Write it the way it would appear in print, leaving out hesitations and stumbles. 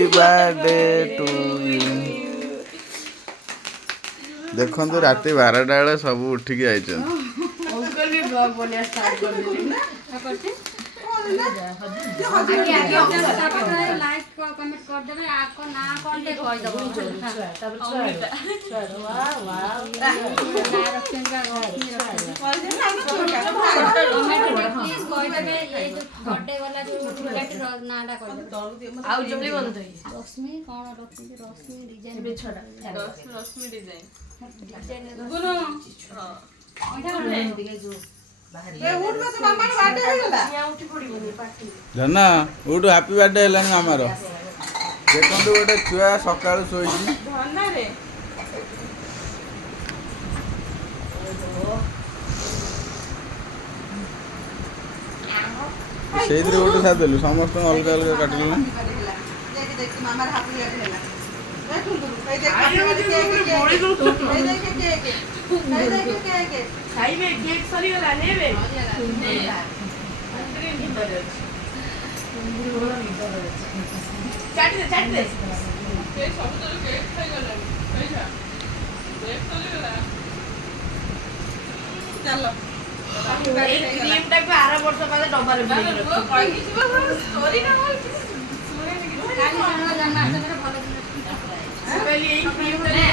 Happy birthday to you. देखो राति 12टा बेले सब उठिकी आई जाना उठ हैप्पी बर्थडे है आमर देखो गोटे छुआ सका शोई से गोटे सादेलु समस्त अलग अलग काटिलु डब्बा